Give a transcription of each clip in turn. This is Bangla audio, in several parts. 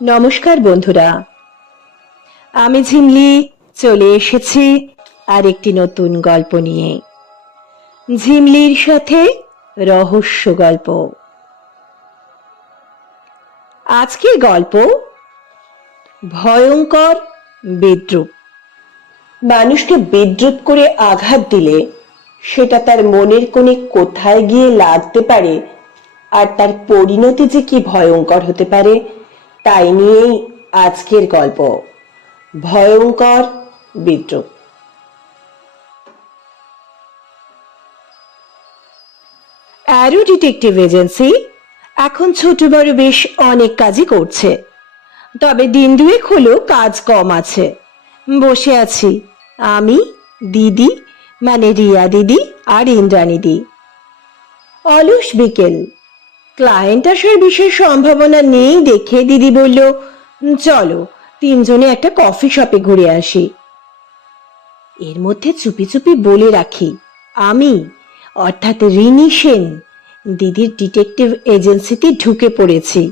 নমস্কার বন্ধুরা, আমি ঝিমলি চলে এসেছি আরেকটি নতুন গল্প নিয়ে। ঝিমলির সাথে রহস্য গল্প। আজকের গল্প ভয়ঙ্কর বিদ্রূপ। মানুষকে বিদ্রূপ করে আঘাত দিলে সেটা তার মনের কোণে কোথায় গিয়ে লাগতে পারে আর তার পরিণতি যে কি ভয়ঙ্কর হতে পারে তাই নিয়েই আজকের গল্প, ভয়ঙ্কর বিদ্রূপ। অ্যারো ডিটেকটিভ এজেন্সি এখন ছোট বড় বেশ অনেক কাজই করছে, তবে দিন দুয়েক হলো কাজ কম আছে। বসে আছি আমি, দিদি মানে রিয়া দিদি আর ইন্দ্রাণী দি। অলস বিকেল, ক্লায়েন্ট আসার বিশেষ সম্ভাবনা নেই দেখে দিদি বলল, চলো তিনজনে একটা কফি শপে ঘুরে আসি। এর মধ্যে চুপি চুপি বলে রাখি, আমি অর্থাৎ রিনি সেন দিদির ডিটেকটিভ এজেন্সিতে ঢুকে পড়েছি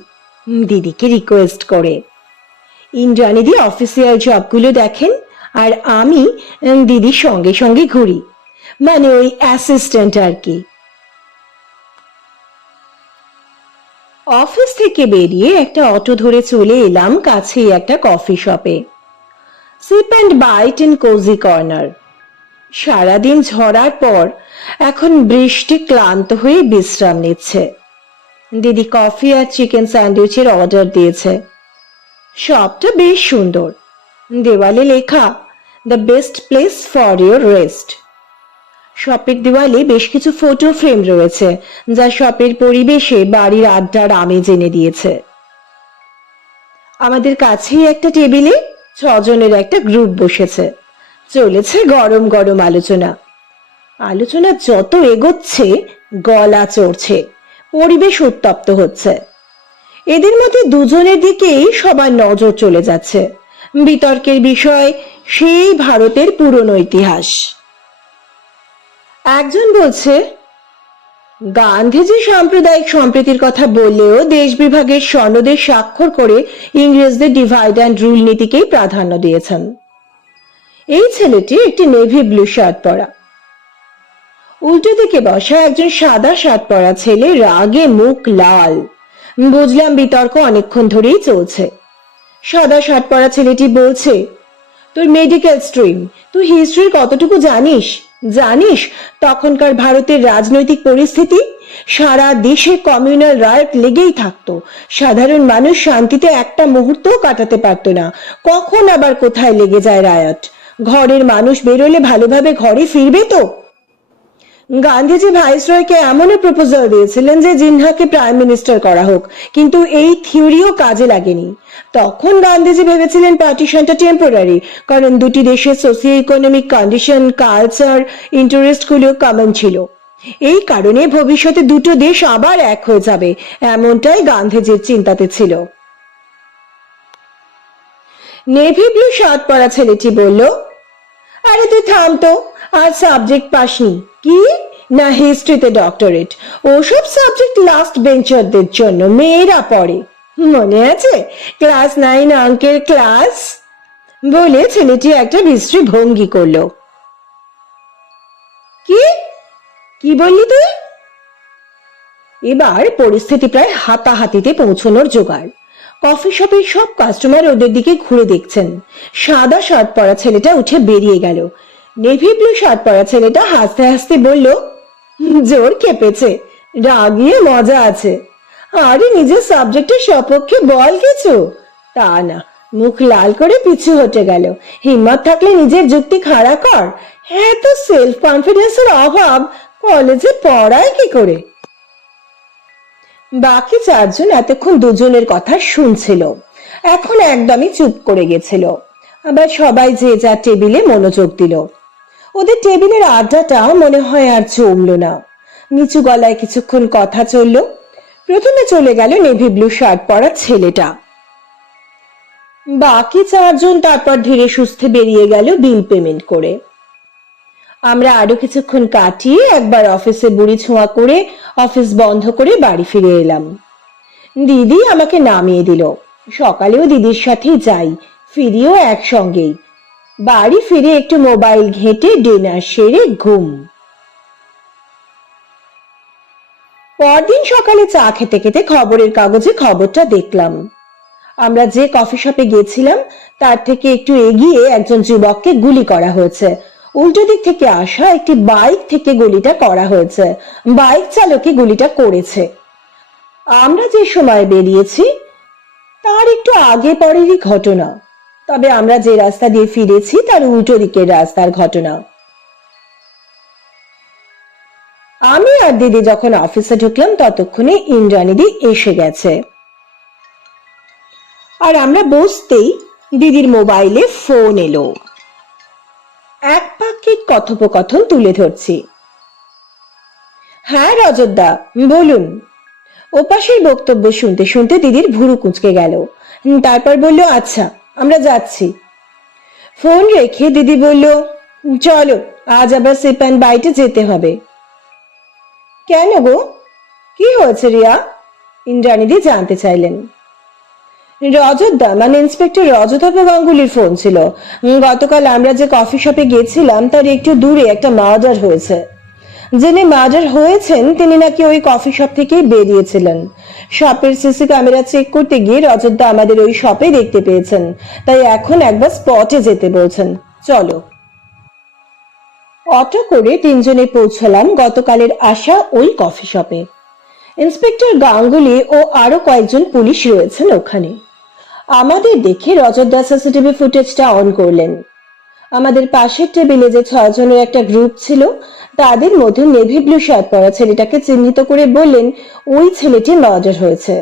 দিদিকে রিকোয়েস্ট করে। ইন্দ্রাণীদি অফিসিয়াল জবগুলো দেখেন আর আমি দিদির সঙ্গে সঙ্গে ঘুরি, মানে ওই অ্যাসিস্ট্যান্ট আর কি। অফিস থেকে বেরিয়ে একটা অটো ধরে চলে এলাম কাছেই একটা কফি শপে। Sip and bite in cosy corner. সারাদিন ঝরার পর এখন বৃষ্টি ক্লান্ত হয়ে বিশ্রাম নিচ্ছে। দিদি কফি আর চিকেন স্যান্ডউইচের অর্ডার দিয়েছে। শপটা বেশ সুন্দর, দেওয়ালে লেখা the best place for your rest. শপের দেওয়ালে বেশ কিছু ফটো ফ্রেম রয়েছে যা শপের পরিবেশে বাড়ির আড্ডার আমেজ এনে দিয়েছে। আমাদের কাছেই একটা টেবিলে 6 জনের একটা গ্রুপ বসেছে। চলেছে গরম গরম আলোচনা। আলোচনা যত এগোচ্ছে গলা চড়ছে, পরিবেশ উত্তপ্ত হচ্ছে। এদের মধ্যে দুজনের দিকেই সবার নজর চলে যাচ্ছে। বিতর্কের বিষয় সেই ভারতের পুরনো ইতিহাস। একজন বলছে, গান্ধীজি সাম্প্রদায়িক সম্প্রীতির কথা বললেও দেশ বিভাগের সনদে স্বাক্ষর করে ইংরেজদের ডিভাইড অ্যান্ড রুল নীতিকেই প্রাধান্য দিয়েছেন। এই ছেলেটি একটি নেভি ব্লু শার্ট পরা। উল্টো দিকে বসা একজন সাদা শার্ট পরা ছেলে রাগে মুখ লাল। বুঝলাম বিতর্ক অনেকক্ষণ ধরেই চলছে। সাদা শার্ট পরা ছেলেটি বলছে, তোর মেডিকেল স্ট্রিম, তুই হিস্ট্রির কতটুকু জানিস? জানিস তখনকার ভারতের রাজনৈতিক পরিস্থিতি? সারা দেশে কমিউনাল রায়ট লেগেই থাকতো। সাধারণ মানুষ শান্তিতে একটা মুহূর্তও কাটাতে পারতো না। কখন আবার কোথায় লেগে যায় রায়ট? ঘরের মানুষ বেরোলে ভালোভাবে ঘরে ফিরবে তো? গান্ধীজি ভাইসরয়কে এমনও প্রপোজাল দিয়েছিলেন যে জিন্নাহকে প্রাইম মিনিস্টার করা হোক, কিন্তু এই থিওরিও কাজে লাগেনি। তখন গান্ধীজি ভেবেছিলেন পার্টিশনটা টেম্পোরারি, কারণ দুটি দেশের socio economic condition, culture, interest গুলো কমন ছিল। এই কারণে ভবিষ্যতে দুটো দেশ আবার এক হয়ে যাবে, এমনটাই গান্ধীজির চিন্তাতে ছিল। নেভি ব্লু শার্ট পরা ছেলেটি বলল, আরে তুই থাম তো, আর সাবজেক্ট পাসনি কি? না হিস্ট্রিতে ডক্টরেট? ওসব সাবজেক্ট লাস্ট বেঞ্চারদের জন্য, মেয়েরা পড়ে। মনে আছে ক্লাস 9 অঙ্কের ক্লাস? বলে ছেলেটি একটা বিশ্রী ভঙ্গি করলো। কি কি বললি তুই? এবার পরিস্থিতি প্রায় হাতাহাতিতে পৌঁছানোর জোগাড়। কফি শপের সব কাস্টমার ওদের দিকে ঘুরে দেখছেন। সাদা শার্ট পরা ছেলেটা উঠে বেরিয়ে গেল। নেভি ব্লু শার্ট পরা ছেলেটা হাসতে হাসতে বলল, জোর খেপেছে, রাগিয়ে মজা আছে। আরে নিজের সাবজেক্টের সপক্ষে বল কিছু। তা না, মুখ লাল করে পিছু হটে গেল। হিম্মত থাকলে নিজের যুক্তি খাড়া কর। হ্যাঁ, তো সেলফ কনফিডেন্সের অভাব কলেজে পড়ায় কি করে? বাকি 4 জন এতক্ষণ দুজনের কথা শুনছিল, এখন একদমই চুপ করে গেছিল। আবার সবাই যে যার টেবিলে মনোযোগ দিল। ওদের টেবিলের আড্ডাটা মনে হয় আর জমল না। নিচু গলায় কিছুক্ষণ কথা চলল। প্রথমে চলে গেল নেভি ব্লু শার্ট পরা ছেলেটা। বাকি 4 জন তারপর ধীরে সুস্থে বেরিয়ে গেল বিল পেমেন্ট করে। আমরা আরো কিছুক্ষণ কাটিয়ে একবার অফিসে বুড়ি ছোঁয়া করে অফিস বন্ধ করে বাড়ি ফিরে এলাম। দিদি আমাকে নামিয়ে দিল। সকালেও দিদির সাথে যাই, ফিরিও একসঙ্গেই। বাড়ি ফিরে একটু মোবাইল ঘেঁটে ডিনার সেরে ঘুম। পরদিন সকালে চা খেতে খেতে খবরের কাগজে খবরটা দেখলাম। আমরা যে কফি শপে গেছিলাম তার থেকে একটু এগিয়ে একজন যুবককে গুলি করা হয়েছে। উল্টো দিক থেকে আসা একটি বাইক থেকে গুলিটা করা হয়েছে। বাইক চালকই গুলিটা করেছে। আমরা যে সময় বেরিয়েছি তার একটু আগে পরেরই ঘটনা, তবে আমরা যে রাস্তা দিয়ে ফিরেছি তার উল্টো দিকের রাস্তার ঘটনা। আমি আর দিদি যখন অফিসে ঢুকলাম ততক্ষণে ইন্দ্রাণীদি এসে গেছে। আর আমরা বসতেই দিদির মোবাইলে ফোন এলো। এক পাক্ষিক কথোপকথন তুলে ধরছি। হ্যাঁ রজতদা, বলুন। ওপাশের বক্তব্য শুনতে শুনতে দিদির ভুরু কুঁচকে গেল। তারপর বলল, আচ্ছা আমরা যাচ্ছি। ফোন রেখে দিদি বলল, চলো আজ আবার সিপ অ্যান্ড বাইটে যেতে হবে। কেন গো, কি হয়েছে রিয়া? ইন্দ্রাণীদি জানতে চাইলেন। রজতদা মানে ইন্সপেক্টর রজতাভ গাঙ্গুলির ফোন ছিল। গতকাল আমরা যে কফি শপে গেছিলাম তার একটু দূরে একটা মার্ডার হয়েছে। যিনি মার্ডার হয়েছেন তিনি নাকি ওই কফি শপ থেকেই বেরিয়েছিলেন। শপের সিসি ক্যামেরা চেক করতে গিয়ে রজতদা আমাদের ওই শপে দেখতে পেয়েছেন, তাই এখন একবার স্পটে যেতে বলছেন। চলো। অটো করে তিনজনে পৌঁছলাম গতকালের আসা ওই কফি শপে। ইন্সপেক্টর গাঙ্গুলি ও আরো কয়েকজন পুলিশ রয়েছেন ওখানে। আমাদের দেখে রজতদা সিসিটিভি ফুটেজটা অন করলেন। আমাদের পাশের টেবিলে যে 6 জনের একটা গ্রুপ ছিল তাদের মধ্যে নেভি ব্লু শার্ট পরা ছেলেটাকে চিহ্নিত করে বললেন, ওই ছেলেটি মার্ডার হয়েছে।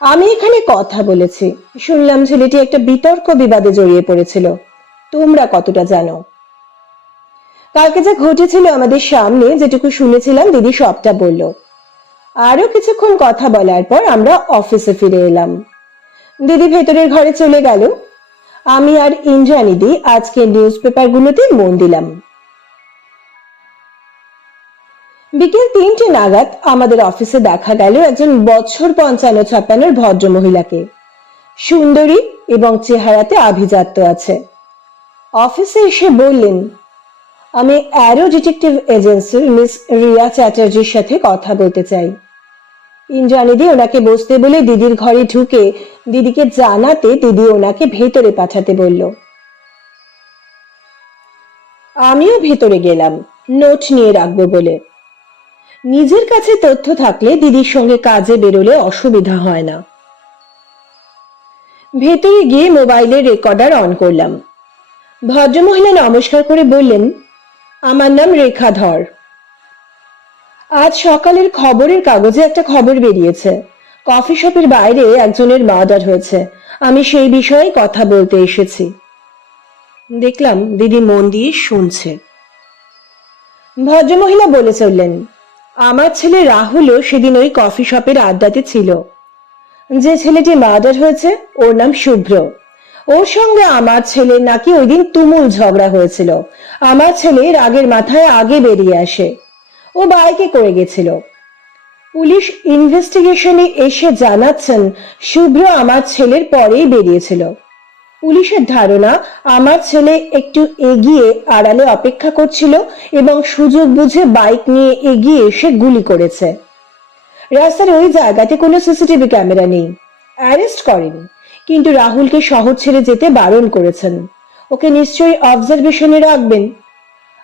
আমি এখানে কথা বলেছি, শুনলাম ছেলেটি একটা বিতর্ক বিবাদে জড়িয়ে পড়েছিল। তোমরা কতটা জানো? কালকে যা ঘটেছিল আমাদের সামনে যেটুকু শুনেছিলাম দিদি সবটা বলল। আরো কিছুক্ষণ কথা বলার পর আমরা অফিসে ফিরে এলাম। দিদি ভেতরের ঘরে চলে গেল। আমি আর ইন্দ্রাণীদি আজকে নিউজ পেপারগুলোতে মন দিলাম। বিকেল 3টে নাগাদ আমাদের অফিসে দেখা গেল একজন বছর 55-56 ভদ্র মহিলাকে। সুন্দরী এবং চেহারাতে আভিজাত্য আছে। অফিসে এসে বললেন, আমি অ্যারো ডিটেকটিভ এজেন্সির মিস রিয়া চ্যাটার্জির সাথে কথা বলতে চাই। ইন্দ্রাণীদি ওনাকে বসতে বলে দিদির ঘরে ঢুকে দিদিকে জানাতে দিদি ওনাকে ভেতরে পাঠাতে বলল। আমিও ভেতরে গেলাম নোট নিয়ে রাখবো বলে। নিজের কাছে তথ্য থাকলে দিদির সঙ্গে কাজে বেরোলে অসুবিধা হয় না। ভেতরে গিয়ে মোবাইলের রেকর্ডার অন করলাম। ভদ্রমহিলা নমস্কার করে বললেন, আমার নাম রেখা ধর। আজ সকালের খবরের কাগজে একটা খবর বেরিয়েছে, কফি শপের বাইরে একজনের মার্ডার হয়েছে। আমি সেই বিষয়ে কথা বলতে এসেছি। দেখলাম দিদি মন দিয়ে শুনছে। ভদ্রমহিলা বলে চললেন, আমার ছেলে রাহুলও সেদিন ওই কফি শপের আড্ডাতে ছিল। যে ছেলেটি মার্ডার হয়েছে ওর নাম শুভ্র। ওর সঙ্গে আমার ছেলের নাকি ওই দিন তুমুল ঝগড়া হয়েছিল। আমার ছেলে রাগের মাথায় আগে বেরিয়ে আসে। ও বাইকে করে গেছিল। পুলিশ ইনভেস্টিগেশনে এসে জানাচ্ছেন শুভ্র আমার ছেলের পরেই বেরিয়েছিল। পুলিশের ধারণা আমার ছেলে একটু এগিয়ে আড়ালে অপেক্ষা করছিল এবং সুযোগ বুঝে বাইক নিয়ে এগিয়ে এসে গুলি করেছে। রাস্তার ওই জায়গাতে কোনো সিসিটিভি ক্যামেরা নেই। অ্যারেস্ট করেনি, কিন্তু রাহুলকে শহর ছেড়ে যেতে বারণ করেছেন। ওকে নিশ্চয়ই অবজারভেশনে রাখবেন।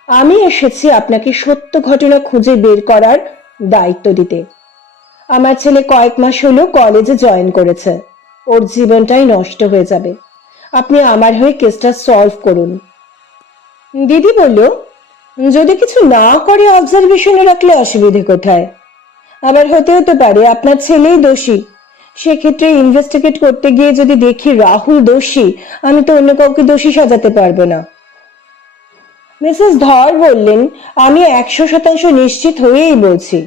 আমি এসেছি আপনাকে সত্য ঘটনা খুঁজে বের করার দায়িত্ব দিতে। আমার ছেলে কয়েক মাস হলো কলেজে জয়েন করেছে। ওর জীবনটাই নষ্ট হয়ে যাবে। আপনি আমার হয়ে কেসটা সলভ করুন। দিদি বলল, যদি কিছু না করে অবজারভেশনে রাখলে অসুবিধে কোথায়? আবার হতেও তো পারে আপনার ছেলেই দোষী। সেক্ষেত্রে ইনভেস্টিগেট করতে গিয়ে যদি দেখি রাহুল দোষী, আমি তো অন্য কাউকে দোষী সাজাতে পারবো না। মিসেস ধর বললেন, আমি 100% নিশ্চিত হয়েই বলছি।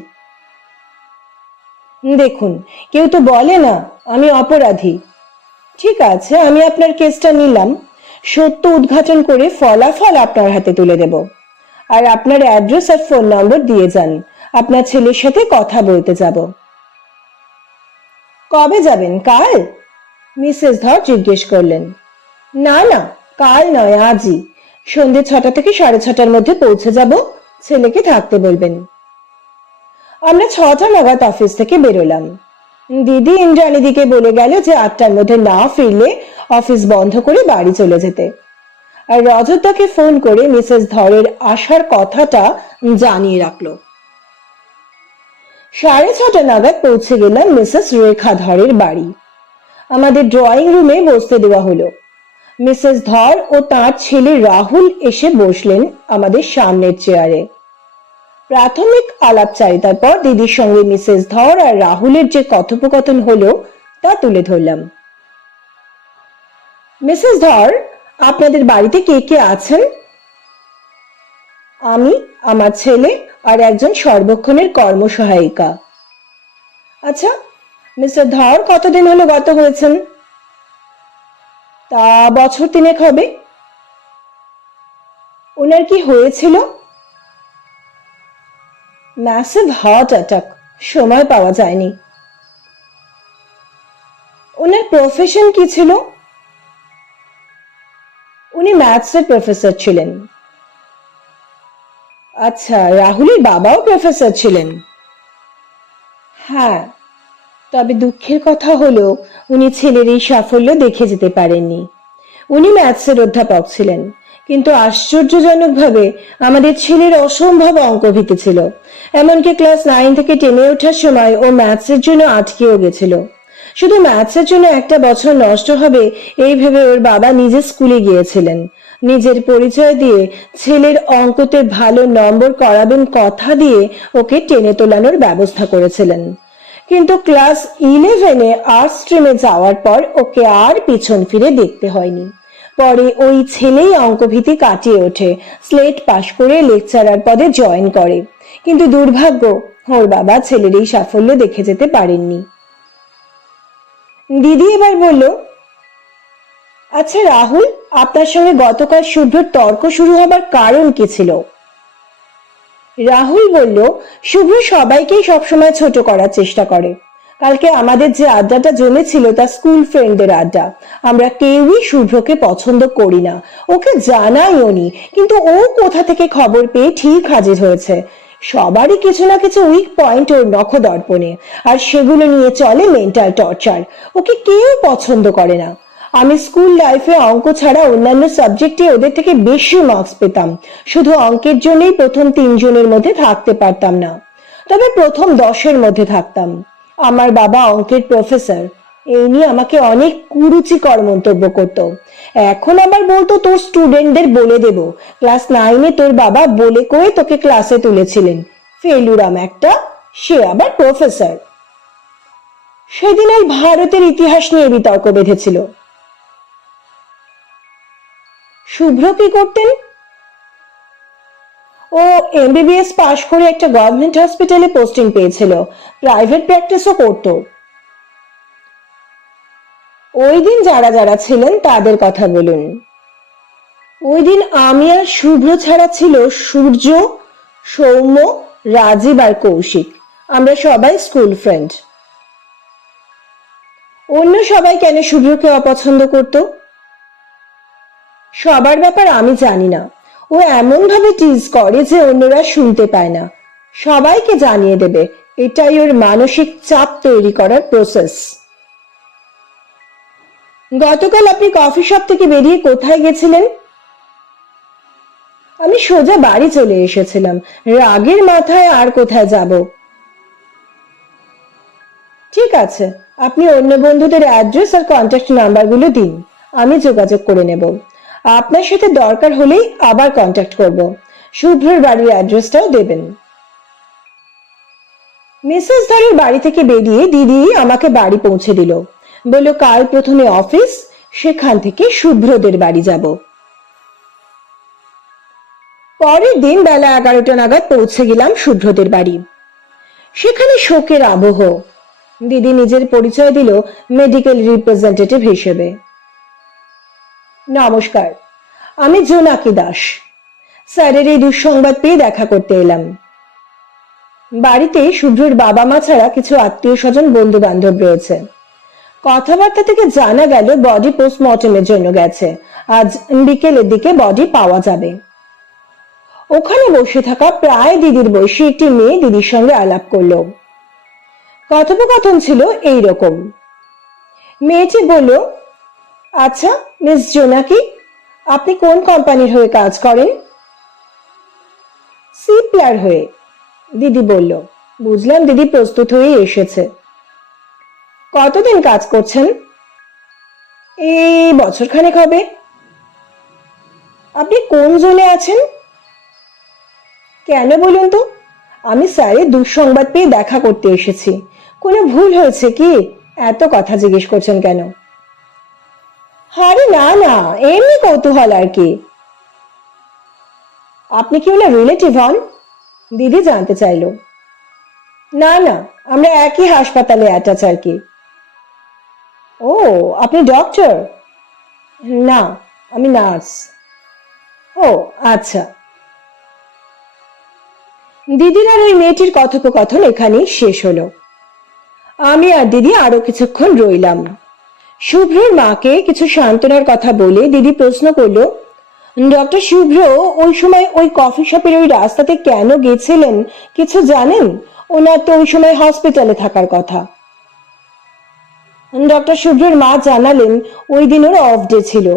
দেখুন, কেউ তো বলে না আমি অপরাধী। ঠিক আছে, আমি আপনার কেসটা নিলাম। সত্য উদ্ঘাটন করে ফলাফল আপনার হাতে তুলে দেব। আর আপনার অ্যাড্রেস আর ফোন নম্বর দিয়ে যান, আপনার ছেলের সাথে কথা বলতে যাব। কবে যাবেন? কাল? মিসেস ধর জিজ্ঞেস করলেন। না না, কাল নয়, আজই সন্ধ্যে 6টা থেকে 6:30টার মধ্যে পৌঁছে যাব। ছেলেকে থাকতে বলবেন। আমরা 6টা নাগাদ অফিস থেকে বেরোলাম। দিদি ইন্দ্রাণীদিকে বলে গেল যে 8টার মধ্যে না ফিরলে অফিস বন্ধ করে বাড়ি চলে যেতে। আর রজতদাকে ফোন করে মিসেস ধরের আসার কথাটা জানিয়ে রাখলো। 6:30 নাগাদ পৌঁছে গেলাম মিসেস রেখা ধরের বাড়ি। আমাদের ড্রয়িং রুমে বসতে দেওয়া হলো। মিসেস ধর ও তার ছেলে রাহুল এসে বসলেন আমাদের সামনের চেয়ারে। প্রাথমিক আলাপচারিতার পর দিদির সঙ্গে মিসেস ধর আর রাহুলের যে কথোপকথন হলো তা তুলে ধরলাম। মিসেস ধর, আপনাদের বাড়িতে কে কে আছেন? আমি, আমার ছেলে আর একজন সর্বক্ষণের কর্মসহায়িকা। আচ্ছা, মিস্টার ধর কতদিন হলো গত হয়েছেন? তা বছর 3 হবে। ওনার কি হয়েছিল? ম্যাসিভ হার্ট অ্যাটাক, সময় পাওয়া যায়নি। ওনার প্রফেশন কি ছিল? উনি ম্যাথসের প্রফেসর ছিলেন। আচ্ছা, রাহুলের বাবাও প্রফেসর ছিলেন? হ্যাঁ, তবে দুঃখের কথা হলো উনি ছেলের এই সাফল্য দেখে যেতে পারেননি। উনি ম্যাথসের অধ্যাপক ছিলেন, কিন্তু আশ্চর্যজনকভাবে আমাদের ছেলের অসম্ভব অঙ্কভীতি ছিল। এমনকি ক্লাস 9 থেকে 10-এ ওঠার সময় ও ম্যাথসের জন্য আটকেও গেছিল। শুধু ম্যাথসের জন্য একটা বছর নষ্ট হবে এই ভেবে ওর বাবা নিজে স্কুলে গিয়েছিলেন। নিজের পরিচয় দিয়ে ছেলের অঙ্কতে ভালো নম্বর করাবেন কথা দিয়ে ওকে টেনে তোলানোর ব্যবস্থা করেছিলেন। কিন্তু ক্লাস 11-এ আর্টস স্ট্রিমে যাওয়ার পর ওকে আর পিছন ফিরে দেখতে হয়নি। পরে ওই ছেলেই অঙ্কভীতি কাটিয়ে ওঠে, স্লেট পাশ করে লেকচারার পদে জয়েন করে। কিন্তু দুর্ভাগ্য, ওর বাবা ছেলের এই সাফল্য দেখে যেতে পারেননি। দিদি এবার বলল, আচ্ছা রাহুল, আপনার সঙ্গে গতকাল শুভ্রর তর্ক শুরু হবার কারণ কি ছিল? রাহুল বলল, শুভ্র সবাইকেই সবসময় ছোট করার চেষ্টা করে। কালকে আমাদের যে আড্ডাটা জমেছিল তা স্কুল ফ্রেন্ডদের আড্ডা। আমরা কেউই শুভ্রকে পছন্দ করি না, ওকে জানাইও নি, কিন্তু ও কোথা থেকে খবর পেয়ে ঠিক হাজির হয়েছে। সবারই কিছু না কিছু উইক পয়েন্ট ওর নখদর্পণে, আর সেগুলো নিয়ে চলে মেন্টাল টর্চার। ওকে কেউ পছন্দ করে না। আমি স্কুল লাইফে অঙ্ক ছাড়া অন্যান্য সাবজেক্টে ওদের থেকে বেশি মার্কস পেতাম। শুধু অঙ্কের জন্যই প্রথম 3 জনের মধ্যে থাকতে পারতাম না, তবে প্রথম 10-এর মধ্যে থাকতাম। আমার বাবা অঙ্কের প্রফেসর, এই নিয়ে আমাকে অনেক কুরুচিকর মন্তব্য করত। এখন আবার বলতো, তোর স্টুডেন্টদের বলে দেব ক্লাস 9-এ তোর বাবা বলে কয়ে তোকে ক্লাসে তুলেছিলেন। ফেলুরাম একটা, সে আবার প্রফেসর। সেদিন এই ভারতের ইতিহাস নিয়ে বিতর্ক বেঁধেছিল। শুভ্র কি করতেন? ও এমবিবিএস পাশ করে একটা গভর্নমেন্ট হসপিটালে পোস্টিং পেয়েছিল, প্রাইভেট প্র্যাকটিসও করত। ওই দিন যারা যারা ছিলেন তাদের কথা বলুন। ওই দিন আমি আর শুভ্র ছাড়া ছিল সূর্য, সৌম্য, রাজীব আর কৌশিক। আমরা সবাই স্কুল ফ্রেন্ড। অন্য সবাই কেন শুভ্রকে অপছন্দ করত? সবার ব্যাপার আমি জানি না। ও এমন ভাবে টিজ করে যে অন্যরা শুনতে পায় না, সবাইকে জানিয়ে দেবে। এটাই ওর মানসিক চাপ তৈরি করার প্রসেস। গতকাল আপনি কফি শপ থেকে বেরিয়ে কোথায় গেছিলেন? আমি সোজা বাড়ি চলে এসেছিলাম, রাগের মাথায় আর কোথায় যাব। ঠিক আছে, আপনি অন্য বন্ধুদের অ্যাড্রেস আর কন্ট্যাক্ট নাম্বারগুলো দিন, আমি যোগাযোগ করে নেব। আপনার সাথে দরকার হলেই আবার কন্ট্যাক্ট করব। শুভ্রর বাড়ির অ্যাড্রেসটাও দেবেন। মিসেস ধরের বাড়ি থেকে বেরিয়ে দিদি আমাকে বাড়ি পৌঁছে দিল। বলল কাল প্রথমে অফিস, সেখান থেকে শুভ্রদের বাড়ি যাব। পরের দিন বেলা 11টা নাগাদ পৌঁছে গেলাম শুভ্রদের বাড়ি। সেখানে শোকের আবহ। দিদি নিজের পরিচয় দিল মেডিকেল রিপ্রেজেন্টেটিভ হিসেবে। নমস্কার, আমি জোনাকি দাস। স্যারের এই দুঃসংবাদ পেয়ে দেখা করতে এলাম। বাড়িতে শুভ্রর বাবা মা ছাড়া কিছু আত্মীয় স্বজন বন্ধু বান্ধব রয়েছে। কথাবার্তা থেকে জানা গেল বডি পোস্টমর্টমের জন্য গেছে। আজ বিকেলের দিকে বডি পাওয়া যাবে। ওখানে বসে থাকা প্রায় দিদির বয়সী একটি মেয়ে দিদির সঙ্গে আলাপ করলো। কথোপকথন ছিল এইরকম। মেয়েটি বলল, আচ্ছা মিস জোনাকি, আপনি কোন কোম্পানির হয়ে কাজ করেন? সিপ্লার হয়ে, দিদি বলল। বুঝলাম দিদি প্রস্তুত হয়ে এসেছে। কতদিন কাজ করছেন? এই বছর খানেক হবে। আপনি কোন জোনে আছেন? কেন বলুন তো? আমি স্যারের দুঃসংবাদ পেয়ে দেখা করতে এসেছি। কোনো ভুল হয়েছে কি? এত কথা জিজ্ঞেস করছেন কেন? আরে না না, এমনি কৌতূহল আর কি। আপনি কি ওনার রিলেটিভ হন? দিদি জানতে চাইল। না না, আমরা একই হাসপাতালে অ্যাটাচ আর কি। ও, আপনি ডক্টর? না, আমি নার্স। ও আচ্ছা। দিদির আর ওই মেয়েটির কথোপকথন এখানেই শেষ হলো। আমি আর দিদি আরো কিছুক্ষণ রইলাম। শুভ্রর মাকে কিছু সান্ত্বনার কথা বলে দিদি প্রশ্ন করলো, ডক্টর শুভ্র ওই সময় ওই কফি শপের ওই রাস্তাতে কেন গেছিলেন কিছু জানেন? ওনার তো ওই সময় হসপিটালে থাকার কথা। ডক্টর শুভ্রর মা জানালেন ওই দিন ওর অফ ডে ছিল।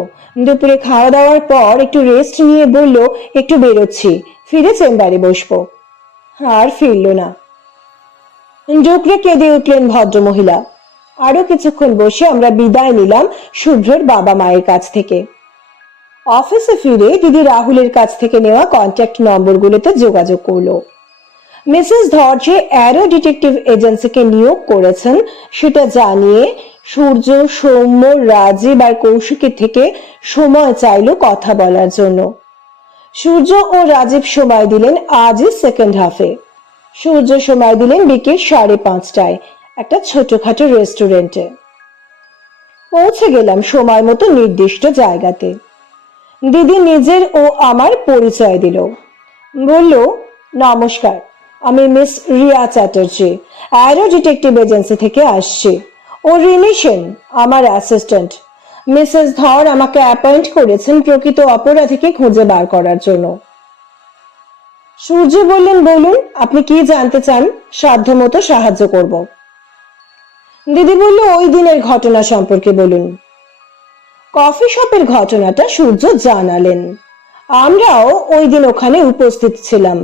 দুপুরে খাওয়া দাওয়ার পর একটু রেস্ট নিয়ে বলল একটু বেরোচ্ছি, ফিরে চেম্বারে বসবো। আর ফিরল না। ডুকরে কেঁদে উঠলেন ভদ্রমহিলা। আরো কিছুক্ষণ বসে আমরা বিদায় নিলাম শুভ্রর বাবা মায়ের কাছ থেকে। অফিসে ফিরে দিদি রাহুলের কাছ থেকে নেওয়া কন্ট্যাক্ট নম্বরগুলোতে যোগাযোগ করলো। মিসেস ধর যে অ্যারো ডিটেকটিভ এজেন্সিকে নিয়োগ করেছেন সেটা জানিয়ে সূর্য, সৌম্য, রাজীব আর কৌশিকের থেকে সময় চাইল কথা বলার জন্য। সূর্য ও রাজীব সময় দিলেন আজই সেকেন্ড হাফে। সূর্য সময় দিলেন বিকেল 5:30টায় একটা ছোটখাটো রেস্টুরেন্টে। পৌঁছে গেলাম সময় মতো নির্দিষ্ট জায়গাতে। দিদি নিজের ও আমার পরিচয় দিল। বলল, নমস্কার, আমি miss Riya Chatterjee, arrow detective agency থেকে আসছি। ও রিনি সেন আমার অ্যাসিস্ট্যান্ট। মিসেস ধর আমাকে অ্যাপয়েন্ট করেছেন প্রকৃত অপরাধীকে খুঁজে বার করার জন্য। সূর্য বললেন, বলুন আপনি কি জানতে চান, সাধ্যমতো সাহায্য করব। দিদি বলল, ওই দিনের ঘটনা সম্পর্কে বলুন। কফি শপের ঘটনাটা সূর্য জানালেন। আমরাও ওই দিন ওখানে উপস্থিত ছিলাম,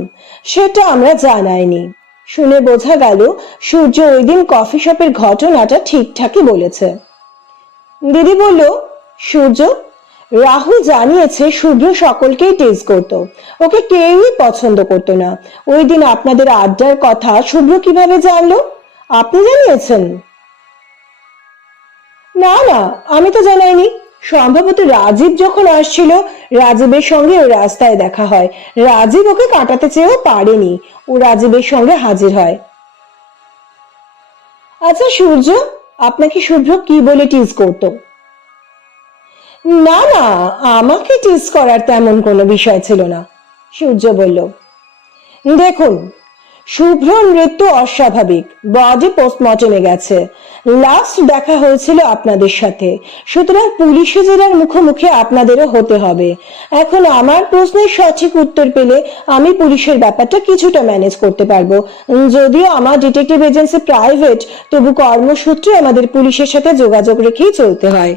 সেটা আমরা জানাইনি। শুনে বোঝা গেল সূর্য ওই দিন কফি শপের ঘটনাটা ঠিকঠাকই বলেছে। দিদি বলল, সূর্য, রাহুল জানিয়েছে শুভ্র সকলকেই টেজ করত, ওকে কেউই পছন্দ করতো না। ওই দিন আপনাদের আড্ডার কথা শুভ্র কিভাবে জানলো? আপনি জানিয়েছেন? না না, আমি তো জানাইনি। সম্ভবত রাজীব যখন আসছিল রাজীবের সঙ্গে ও রাস্তায় দেখা হয়। রাজীব ওকে কাটাতে চেয়েও পারেনি, ও রাজীবের সঙ্গে হাজির হয়। আচ্ছা সূর্য, আপনাকে শুভ্র কি বলে টিজ করতো? না না, আমাকে টিজ করার তেমন কোনো বিষয় ছিল না, সূর্য বলল। দেখুন, শুভ্রর মৃত্যু অস্বাভাবিক, বডি পোস্টমর্টমে গেছে। লাস্ট দেখা হয়েছিল আপনাদের সাথে, সুতরাং পুলিশি জেলার মুখোমুখি আপনাদেরও হতে হবে। এখন আমার প্রশ্নের সঠিক উত্তর পেলে আমি পুলিশের ব্যাপারটা কিছুটা ম্যানেজ করতে পারবো। যদিও আমার ডিটেকটিভ এজেন্সি প্রাইভেট, তবু কর্মসূত্রে আমাদের পুলিশের সাথে যোগাযোগ রেখেই চলতে হয়।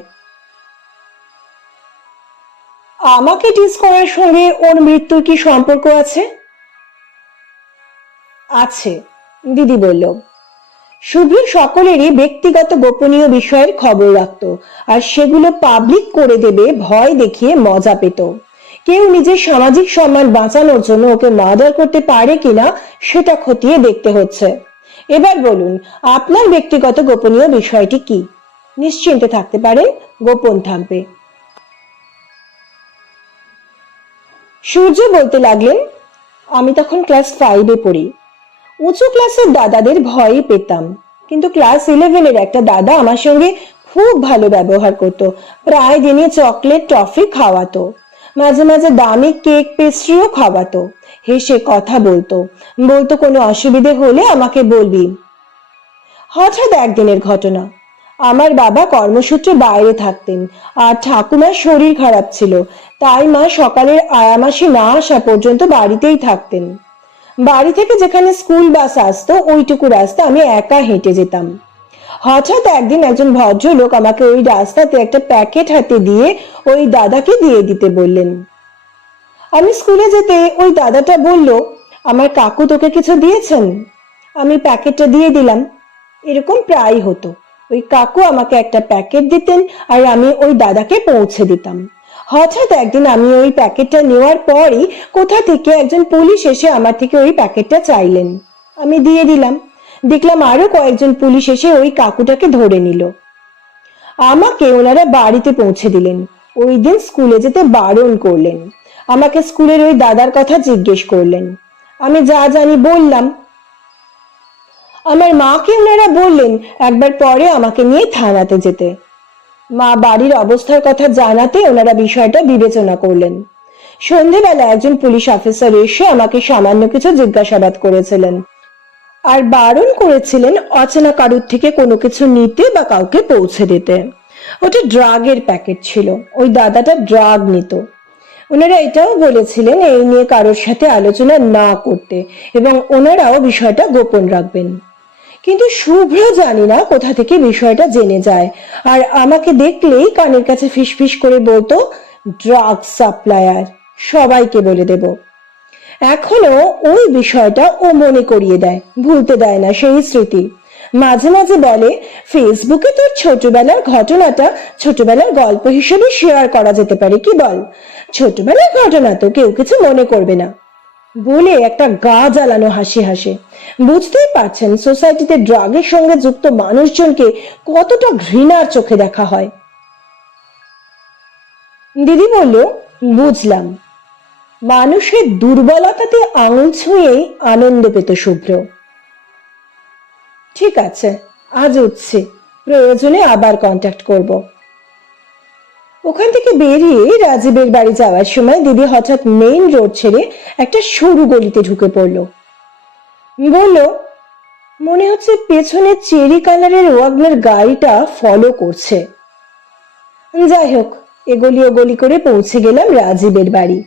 আমাকে টিজ করার সঙ্গে ওর মৃত্যুর কি সম্পর্ক আছে? আছে, দিদি বলল। শুভ্র সকলেরই ব্যক্তিগত গোপনীয় বিষয়ের খবর রাখত, আর সেগুলো পাবলিক করে দেবে ভয় দেখিয়ে মজা পেত। কেউ নিজের সামাজিক সম্মান বাঁচানোর জন্য ওকে মার্ডার করতে পারে কিনা সেটা খতিয়ে দেখতে হচ্ছে। এবার বলুন, আপনার ব্যক্তিগত গোপনীয় বিষয়টি কি? নিশ্চিন্তে থাকতে পারেন, গোপন থাকবে। সূর্য বলতে লাগলেন, আমি তখন ক্লাস 5-এ পড়ি। উঁচু ক্লাসের দাদাদের ভয়ই পেতাম, কিন্তু ক্লাস 11-এর একটা দাদা আমার সঙ্গে খুব ভালো ব্যবহার করত। প্রায় দিনই চকলেট টফি খাওয়াতো, মাঝে মাঝে দামি কেক পেস্ট্রিও খাওয়াতো। হেসে কথা বলতো, বলতো কোনো অসুবিধে হলে আমাকে বলবি। হঠাৎ একদিনের ঘটনা, আমার বাবা কর্মসূত্রে বাইরে থাকতেন আর ঠাকুমার শরীর খারাপ ছিল, তাই মা সকালের আয়ামাসি না আসা পর্যন্ত বাড়িতেই থাকতেন। বাড়ি থেকে যেখানে স্কুল বাস আসতো ওইটুকু রাস্তা আমি একা হেঁটে যেতাম। হঠাৎ একদিন একজন ভদ্রলোক আমাকে ওই রাস্তাতে একটা প্যাকেট হাতে দিয়ে ওই দাদাকে দিয়ে দিতে বললেন। আমি স্কুলে যেতে ওই দাদাটা বলল, আমার কাকু তোকে কিছু দিয়েছেন? আমি প্যাকেটটা দিয়ে দিলাম। এরকম প্রায় হতো, ওই কাকু আমাকে একটা প্যাকেট দিতেন আর আমি ওই দাদাকে পৌঁছে দিতাম। হঠাৎ একদিন আমি ওই প্যাকেটটা নেওয়ার পরই কোথা থেকে একজন পুলিশ এসে আমার থেকে ওই প্যাকেটটা চাইলেন। আমি দিয়ে দিলাম। দেখলাম আরো কয়েকজন পুলিশ এসে ওই কাকুটাকে ধরে নিল। আমাকে ওনারা বাড়িতে পৌঁছে দিলেন। ওই দিন স্কুলে যেতে বারণ করলেন। আমাকে স্কুলের ওই দাদার কথা জিজ্ঞেস করলেন। আমি যা জানি বললাম। আমার মাকে ওনারা বললেন একবার পরে আমাকে নিয়ে থানাতে যেতে। মা বাড়ির অবস্থার কথা জানাতে ওনারা বিষয়টা বিবেচনা করলেন। সন্ধেবেলা একজন পুলিশ অফিসার এসে আমাকে সামান্য কিছু জিজ্ঞাসাবাদ করেছিলেন আর বারণ করেছিলেন অচেনা কারুর থেকে কোনো কিছু নিতে বা কাউকে পৌঁছে দিতে। ওটা ড্রাগের প্যাকেট ছিল, ওই দাদাটা ড্রাগ নিত। ওনারা এটাও বলেছিলেন এই নিয়ে কারোর সাথে আলোচনা না করতে এবং ওনারাও বিষয়টা গোপন রাখবেন। কিন্তু শুভ্র জানি না কোথা থেকে বিষয়টা জেনে যায় আর আমাকে দেখলেই কানের কাছে ফিসফিস করে বলতো, ড্রাগ সাপ্লায়ার, সবাইকে বলে দেব। এখনো ওই বিষয়টা ও মনে করিয়ে দেয়, ভুলতে দেয় না সেই স্মৃতি। মাঝে মাঝে বলে, ফেসবুকে তোর ছোটবেলার ঘটনাটা ছোটবেলার গল্প হিসেবে শেয়ার করা যেতে পারে, কি বল? ছোটবেলার ঘটনা তো কেউ কিছু মনে করবে না বলে একটা গা জ্বালানো হাসি হাসে। বুঝতেই পারছেন সোসাইটিতে ড্রাগের সঙ্গে যুক্ত মানুষজনকে কতটা ঘৃণার চোখে দেখা হয়। দিদি বলল, বুঝলাম। মানুষের দুর্বলতাতে আঙুল ছুঁয়েই আনন্দ পেত শুভ্র। ঠিক আছে, আজ উঠছি, প্রয়োজনে আবার কন্ট্যাক্ট করব। ওখান থেকে বেরিয়ে রাজীবের বাড়ি যাওয়ার সময় দিদি হঠাৎ মেইন রোড ছেড়ে একটা সরু গলিতে ঢুকে পড়ল। বলল, মনে হচ্ছে পেছনে চেরি কালারের ওয়াগনার গাড়িটা ফলো করছে। যাই হোক, এগলি ওগলি করে পৌঁছে গেলাম রাজীবের বাড়ি।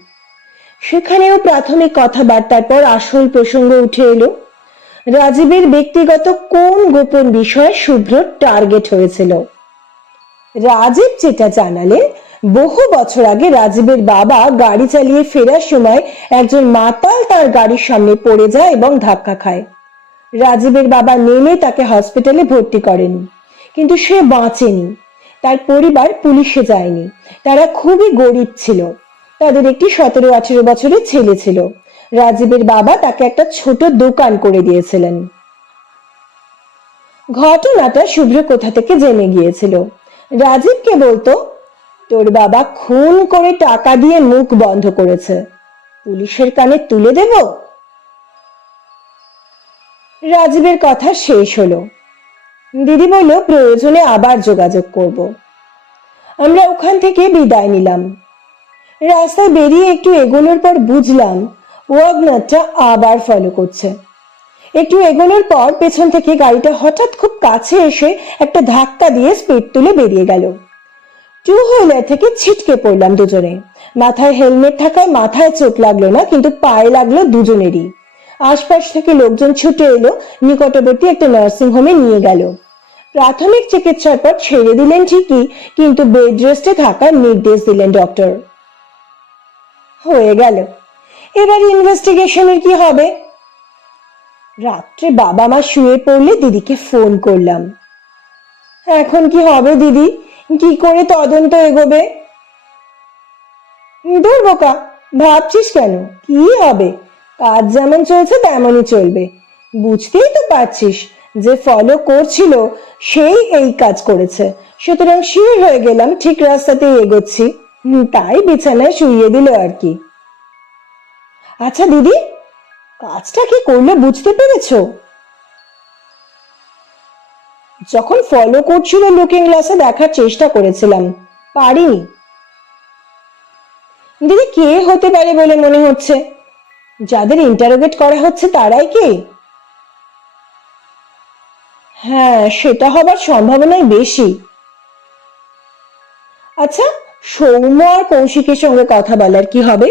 সেখানেও প্রাথমিক কথাবার্তার পর আসল প্রসঙ্গ উঠে এলো। রাজীবের ব্যক্তিগত কোন গোপন বিষয়ে শুভ্র টার্গেট হয়েছিল। রাজীব যেটা জানালেন, বহু বছর আগে রাজীবের বাবা গাড়ি চালিয়ে ফেরার সময় একজন মাতাল তার গাড়ির সামনে পড়ে যায় এবং ধাক্কা খায়। রাজীবের বাবা নেমে তাকে হসপিটালে ভর্তি করেন, কিন্তু সে বাঁচেনি। তার পরিবার পুলিশে যায়নি, তারা খুবই গরিব ছিল। তাদের একটি 17-18 বছরের ছেলে ছিল। রাজীবের বাবা তাকে একটা ছোট দোকান করে দিয়েছিলেন। ঘটনাটা শুভ্র কোথা থেকে জেনে গিয়েছিল। রাজীবকে বলতো, তোর বাবা খুন করে টাকা দিয়ে মুখ বন্ধ করেছে, পুলিশের কানে তুলে দেব। রাজীবের কথা শেষ হলো। দিদি বলল, প্রয়োজনে আবার যোগাযোগ করব। আমরা ওখান থেকে বিদায় নিলাম। রাস্তায় বেরিয়ে একটু এগোনোর পর বুঝলাম ওয়াগনারটা আবার ফলো করছে। একটু এগোনোর পর পেছন থেকে গাড়িটা হঠাৎ খুব কাছে এসে একটা ধাক্কা দিয়ে স্পিড তুলে বেরিয়ে গেল। টু হুইলার থেকে ছিটকে পড়লাম দুজনে। মাথায় হেলমেট থাকায় মাথায় চোট লাগলো না, কিন্তু পায়ে লাগলো দুজনেরই। আশপাশ থেকে লোকজন ছুটে এলো, নিকটবর্তী একটা নার্সিং হোমে নিয়ে গেল। প্রাথমিক চিকিৎসার পর ছেড়ে দিলেন ঠিকই, কিন্তু বেড রেস্টে থাকার নির্দেশ দিলেন ডক্টর। হয়ে গেল, এবার ইনভেস্টিগেশনের কি হবে? রাত্রে বাবা মা শুয়ে পড়লে দিদিকে ফোন করলাম। এখন কি হবে দিদি, কি করে তদন্ত এগোবে? দূর বোকা, ভাবছিস কেন? কি হবে, কাজ যেমন চলছে তেমনই চলবে। বুঝতেই তো পারছিস যে ফলো করছিল সেই এই কাজ করেছে, সুতরাং শিওর হয়ে গেলাম ঠিক রাস্তাতেই এগোচ্ছি, তাই বিছানায় শুইয়ে দিল আর কি। আচ্ছা দিদি, কাজটা কি করলে বুঝতে পেরেছো? যখন ফলো করছিল লুকিং গ্লাসে দেখার চেষ্টা করেছিলাম, পারিনি। দিদি, কে হতে পারে বলে মনে হচ্ছে? যাদের ইন্টারোগেট করা হচ্ছে তারাই কি? হ্যাঁ, সেটা হবার সম্ভাবনাই বেশি। আচ্ছা, সৌম্য আর কৌশিকের সঙ্গে কথা বলার কি হবে?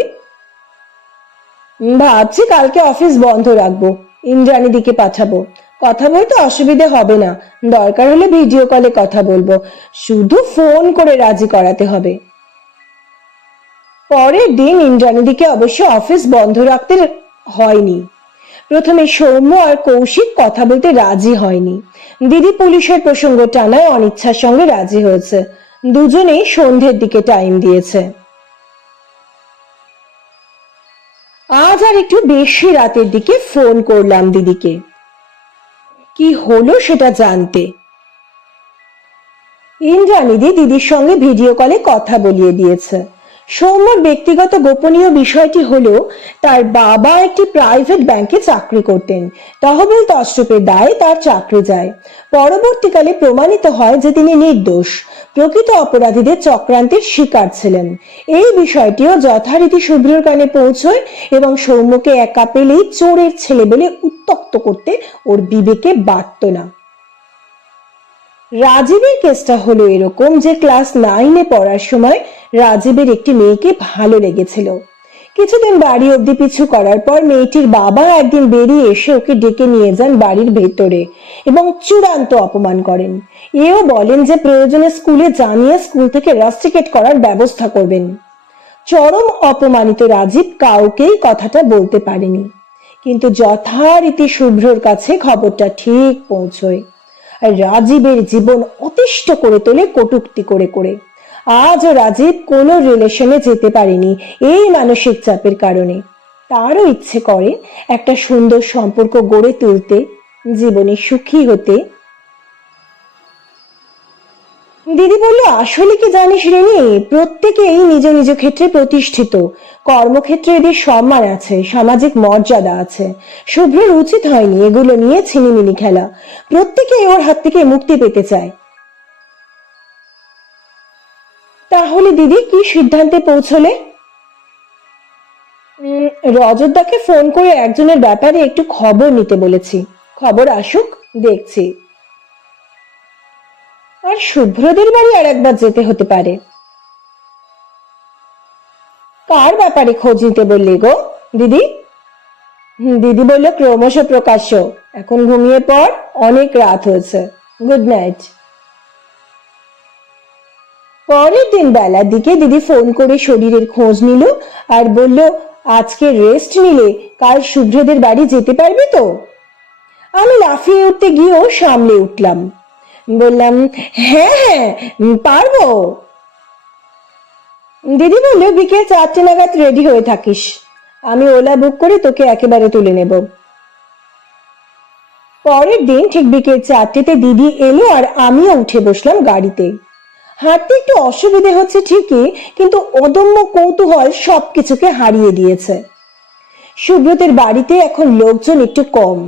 ভাবছি কালকে অফিস বন্ধ রাখবো, ইন্দ্রাণীদিকে পাঠাবো। কথা বলতে অসুবিধে হবে না, দরকার হলে ভিডিও কলে কথা বলবো, শুধু ফোন করে রাজি করাতে হবে। পরের দিন ইন্দ্রাণীদিকে অবশ্য অফিস বন্ধ রাখতে হয়নি। প্রথমে সৌম্য আর কৌশিক কথা বলতে রাজি হয়নি। দিদি পুলিশের প্রসঙ্গ টানায় অনিচ্ছার সঙ্গে রাজি হয়েছে। দুজনেই সন্ধ্যের দিকে টাইম দিয়েছে। আজ আর একটু বেশি রাতের দিকে ফোন করলাম দিদিকে, কি হলো সেটা জানতে। ইন্দ্রাণীদি দিদির সঙ্গে ভিডিও কলে কথা বলিয়ে দিয়েছে। সৌম্যর ব্যক্তিগত গোপনীয় বিষয়টি হলো তার বাবা একটি প্রাইভেট ব্যাংকে চাকরি করতেন। তহবিল তছরূপের দায়ে তার চাকরি যায়। পরবর্তীকালে প্রমাণিত হয় যে তিনি নির্দোষ, প্রকৃত অপরাধীদের চক্রান্তের শিকার ছিলেন। এই বিষয়টিও যথারীতি শুভ্রর কানে পৌঁছয় এবং সৌম্যকে একা পেলেই চোরের ছেলে বলে উত্ত্যক্ত করতে ওর বিবেকে বাড়ত না। রাজীবের কেসটা হলো এরকম যে ক্লাস 9-এ পড়ার সময় রাজীবের একটি মেয়েকে ভালো লেগেছিল। কিছুদিন বাড়ি অবধি পিছু করার পর মেয়েটির বাবা একদিন বেরিয়ে এসে ওকে ডেকে নিয়ে যান বাড়ির ভেতরে এবং চূড়ান্ত অপমান করেন। এও বলেন যে প্রয়োজনে স্কুলে জানিয়ে স্কুল থেকে রাস্টিকেট করার ব্যবস্থা করবেন। চরম অপমানিত রাজীব কাউকেই কথাটা বলতে পারেনি, কিন্তু যথারীতি শুভ্রর কাছে খবরটা ঠিক পৌঁছয়। আর রাজীবের জীবন অতিষ্ঠ করে তোলে কটূক্তি করে করে। আজও রাজীব কোনো রিলেশনে যেতে পারেনি এই মানসিক চাপের কারণে। তারও ইচ্ছে করে একটা সুন্দর সম্পর্ক গড়ে তুলতে, জীবনে সুখী হতে। দিদি বলল, আসলে কি জানিস রেনি, প্রত্যেকেই নিজ নিজ ক্ষেত্রে প্রতিষ্ঠিত। কর্মক্ষেত্রে এদের সম্মান আছে, সামাজিক মর্যাদা আছে। শুভ্রের উচিত হয়নি এগুলো নিয়ে ছিনিমিনি খেলা। প্রত্যেকেই ওর হাত থেকে মুক্তি পেতে চায়। তাহলে দিদি কি সিদ্ধান্তে পৌঁছলে? রজতদাকে ফোন করে একজনের ব্যাপারে একটু খবর নিতে বলেছি, খবর আসুক, দেখছি। আর শুভ্রদের বাড়ি আর একবার যেতে হতে পারে। কার ব্যাপারে খোঁজ নিতে বললি গো দিদি? দিদি বলল ক্রমশ প্রকাশ্য, এখন ঘুমিয়ে পড়, অনেক রাত হয়েছে, গুড নাইট। পরের দিন বেলার দিকে দিদি ফোন করে শরীরের খোঁজ নিল আর বলল, আজকে রেস্ট নিলে কাল শুভ্রদের বাড়ি যেতে পারবি তো? আমি লাফিয়ে উঠতে গিয়েও সামলে উঠলাম, বললাম হ্যাঁ হ্যাঁ পারবো। দিদি বলল, বিকেল 4টে নাগাদ রেডি হয়ে থাকিস, আমি ওলা বুক করে তোকে একেবারে তুলে নেব। পরের দিন ঠিক বিকেল 4টেতে দিদি এলো আর আমিও উঠে বসলাম গাড়িতে। হাঁটতে একটু অসুবিধে হচ্ছে ঠিকই, কিন্তু অদম্য কৌতূহল সবকিছুকে হারিয়ে দিয়েছে। সুব্রতের বাড়িতে এখন লোকজন একটু কম।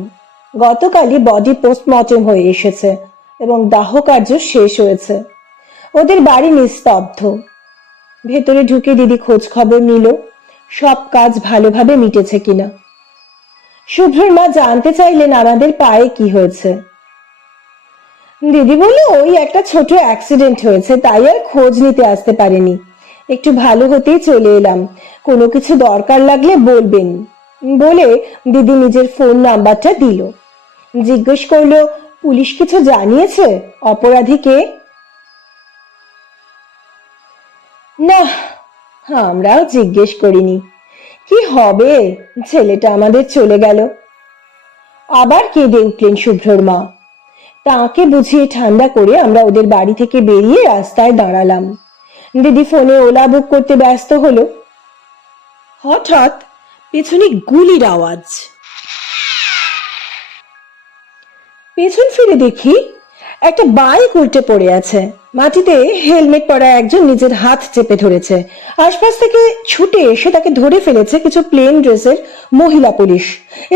গতকালই বডি পোস্টমর্টেম হয়ে এসেছে এবং দাহ কার্য শেষ হয়েছে। ওদের বাড়ি নিস্তব্ধ। ভেতরে ঢুকে দিদি খোঁজ খবর নিল সব কাজ ভালোভাবে মিটেছে কিনা। শুভ্রর মা জানতে চাইলেন আমাদের পায়ে কি হয়েছে। দিদি বলল, ওই একটা ছোট অ্যাক্সিডেন্ট হয়েছে, তাই আর খোঁজ নিতে আসতে পারেনি, একটু ভালো হতেই চলে এলাম, কোনো কিছু দরকার লাগলে বলবেন বলে দিদি নিজের ফোন নাম্বারটা দিল। জিজ্ঞেস করলো, পুলিশ কিছু জানিয়েছে অপরাধীকে? না, আমরাও জিজ্ঞেস করিনি, কি হবে, ছেলেটা আমাদের চলে গেল। আবার কেঁদে উঠলেন শুভ্রর মা। তাকে বুঝিয়ে ঠান্ডা করে আমরা ওদের বাড়ি থেকে বেরিয়ে রাস্তায় দাঁড়ালাম। দিদি ফোনে ওলা বুক করতে ব্যস্ত হলো। হঠাৎ পেছনে গুলির আওয়াজ। পেছন ফিরে দেখি একটা বাইক উল্টে পড়ে আছে, মাটিতে হেলমেট পরা একজন নিজের হাত চেপে ধরেছে। আশপাশ থেকে ছুটে এসে তাকে ধরে ফেলেছে কিছু প্লেন ড্রেসের মহিলা পুলিশ।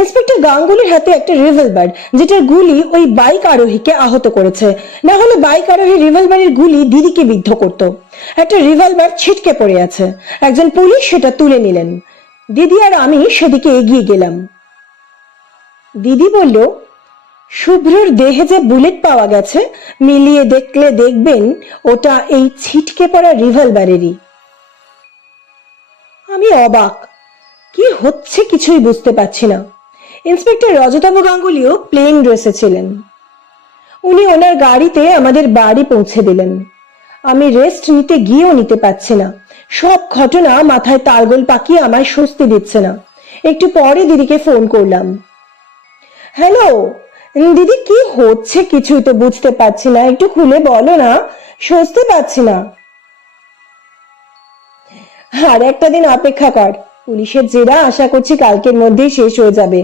ইন্সপেক্টর গাঙ্গুলির হাতে একটা রিভলভার, যেটার গুলি ওই বাইক আরোহীকে আহত করেছে, না হলে বাইক আরোহী রিভলভারের গুলি দিদিকে বিদ্ধ করত। একটা রিভলভার ছিটকে পড়ে আছে, একজন পুলিশ সেটা তুলে নিলেন। দিদি আর আমি সেদিকে এগিয়ে গেলাম। দিদি বলল, শুভ্রর দেহে যে বুলেট পাওয়া গেছে, মিলিয়ে দেখলে দেখবেন ওটা এই ছিটকে পড়া রিভলভারেরই। আমি অবাক, কি হচ্ছে কিছুই বুঝতে পারছি না। ইন্সপেক্টর রজতাভ গাঙ্গুলিও প্লেন ড্রেসে ছিলেন। উনি ওনার গাড়িতে আমাদের বাড়ি পৌঁছে দিলেন। আমি রেস্ট নিতে গিয়েও নিতে পারছি না। সব ঘটনা মাথায় তালগোল পাকিয়ে আমায় স্বস্তি দিচ্ছে না। একটু পরে দিদিকে ফোন করলাম। হ্যালো দিদি, কি হচ্ছে কিছুই তো বুঝতে পারছি না, একটু খুলে বলো না, স্বস্তি পাচ্ছি না। আর একটা দিন অপেক্ষা কর, পুলিশের জেরা আশা করছি কালকের মধ্যেই শেষ হয়ে যাবে।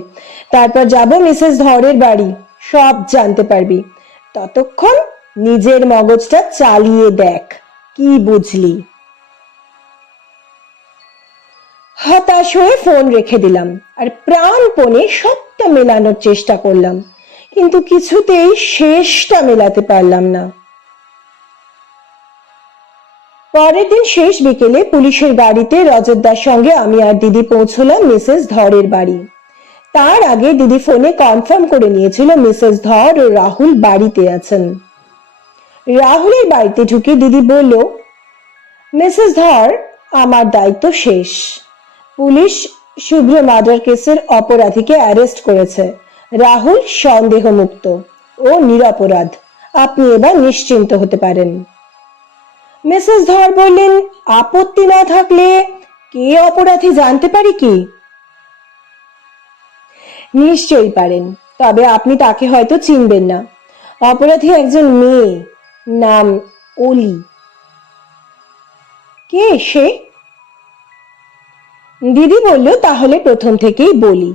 তারপর যাব মিসেস ধরের বাড়ি, সব জানতে পারবি। ততক্ষণ নিজের মগজটা চালিয়ে দেখ, কি বুঝলি। হতাশ হয়ে ফোন রেখে দিলাম আর প্রাণপণে সবটা মেলানোর চেষ্টা করলাম, কিন্তু কিছুতেই শেষটা মেলাতে পারলাম না। পরের দিন শেষ বিকেলে পুলিশের গাড়িতে রজতদার সঙ্গে আমি আর দিদি পৌঁছলাম মিসেস ধরের বাড়ি। তার আগে দিদি ফোনে কনফার্ম করে নিয়েছিল মিসেস ধর ও রাহুল বাড়িতে আছেন। রাহুলের বাড়িতে ঢুকে দিদি বলল, মিসেস ধর, আমার দায়িত্ব শেষ। পুলিশ শুভ্র মার্ডার কেসের অপরাধীকে অ্যারেস্ট করেছে। রাহুল সন্দেহমুক্ত ও নিরপরাধ, আপনি এবার নিশ্চিন্ত হতে পারেন। মিসেস ধর বললেন, আপত্তি না থাকলে কে অপরাধী জানতে পারি কি? নিশ্চয়ই পারেন, তবে আপনি তাকে হয়তো চিনবেন না। অপরাধী একজন মেয়ে, নাম অলি। কে সে? দিদি বলল, তাহলে প্রথম থেকেই বলি।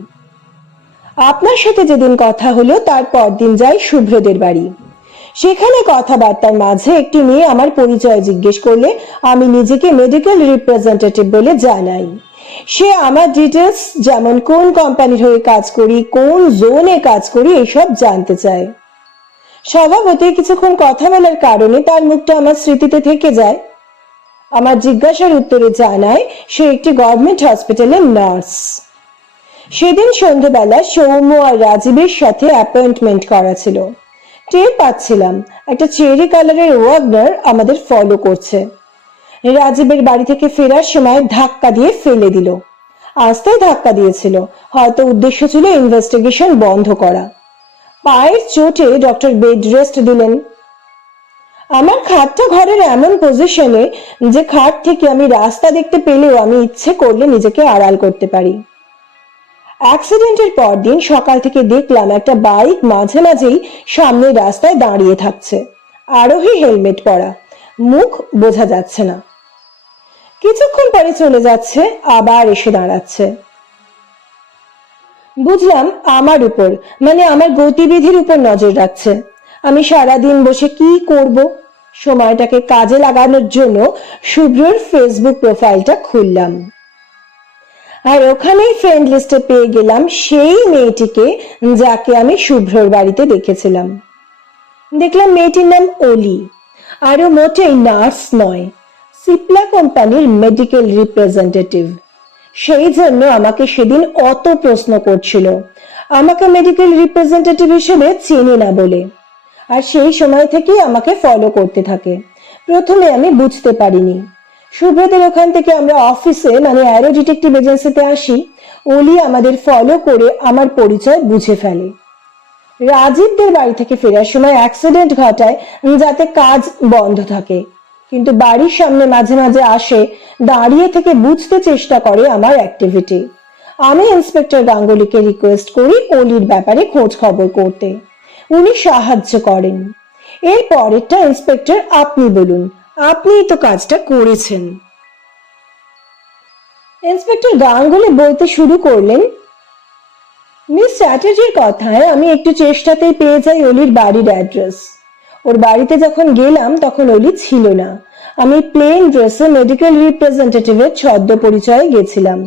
আপনার সাথে যেদিন কথা হলো তার পরদিন যাই শুভ্রদের বাড়ি। সেখানে কথাবার্তার মাঝে একটি মেয়ে আমার পরিচয় জিজ্ঞেস করলে আমি নিজেকে মেডিকেল রিপ্রেজেন্টেটিভ বলে জানাই। সে আমার ডিটেলস, যেমন কোন কোম্পানির হয়ে কাজ করি, কোন জোনে কাজ করি, এসব জানতে চায়। স্বভাবতই কিছুক্ষণ কথা বলার কারণে তার মুখটা আমার স্মৃতিতে থেকে যায়। আমার জিজ্ঞাসার উত্তরে জানায় সে একটি গভর্নমেন্ট হসপিটালের নার্স। সেদিন সন্ধ্যাবেলা সৌম্য আর রাজীবের সাথে অ্যাপয়েন্টমেন্ট করা ছিল। টের পাচ্ছিলাম একটা চেরি কালারের ওয়াগনার আমাদের ফলো করছে। রাজীবের বাড়ি থেকে ফেরার সময় ধাক্কা দিয়ে ফেলে দিল। আস্তেই ধাক্কা দিয়েছিল, হয়তো উদ্দেশ্য ছিল ইনভেস্টিগেশন বন্ধ করা। পায়ের চোটে ডক্টর বেড রেস্ট দিলেন। আমার খাটটা ঘরের এমন পজিশনে যে খাট থেকে আমি রাস্তা দেখতে পেলেও আমি ইচ্ছে করলে নিজেকে আড়াল করতে পারি। অ্যাক্সিডেন্টের পর দিন সকাল থেকে দেখলাম একটা বাইক মাঝে মাঝেই সামনের রাস্তায় দাঁড়িয়ে থাকছে। আরোহী হেলমেট পরা, মুখ বোঝা যাচ্ছে না। কিছুক্ষণ পরে চলে যাচ্ছে, আবার এসে দাঁড়াচ্ছে। বুঝলাম আমার উপর, মানে আমার গতিবিধির উপর নজর রাখছে। আমি সারাদিন বসে কি করব? সময়টাকে কাজে লাগানোর জন্য শুভ্রর ফেসবুক প্রোফাইলটা খুললাম, আর ওখানেই ফ্রেন্ড লিস্টে পেয়ে গেলাম সেই মেয়েটিকে যাকে আমি শুভ্রর বাড়িতে দেখেছিলাম। দেখলাম মেয়েটির নাম অলি, আরো মোটেই নার্স নয়, সিপলা কোম্পানির মেডিকেল রিপ্রেজেন্টেটিভ। সেই জন্য আমাকে সেদিন অত প্রশ্ন করছিল, আমাকে মেডিকেল রিপ্রেজেন্টেটিভ হিসেবে চেনে না বলে। আর সেই সময় থেকেই আমাকে ফলো করতে থাকে। প্রথমে আমি বুঝতে পারিনি। শুভ্রদের ওখান থেকে আমরা অফিসে, মানে অ্যারো ডিটেকটিভ এজেন্সিতে আসি। অলি আমাদের ফলো করে আমার পরিচয় বুঝে ফেলে। রাজীবদের বাড়ি থেকে ফেরার সময় অ্যাক্সিডেন্ট ঘটায় যাতে কাজ বন্ধ থাকে, কিন্তু বাড়ির সামনে মাঝে মাঝে আসে, দাঁড়িয়ে থেকে বুঝতে চেষ্টা করে আমার অ্যাক্টিভিটি। আমি ইন্সপেক্টর গাঙ্গুলিকে রিকোয়েস্ট করি অলির ব্যাপারে খোঁজ খবর করতে। উনি সাহায্য করেন। এর পরেরটা ইন্সপেক্টর আপনি বলুন, আপনিই তো কাজটা করেছেন। ইন্সপেক্টর গাঙ্গুলি বলতে শুরু করলেন, মিস চ্যাটার্জির কথায় আমি একটু চেষ্টাতেই পেয়ে যাই অলির বাড়ির অ্যাড্রেস। ওর বাড়িতে যখন গেলাম তখন অলি ছিল না। আমি প্লেন ড্রেসে মেডিকেল রিপ্রেজেন্টেটিভের ছদ্ম পরিচয়ে গেছিলাম।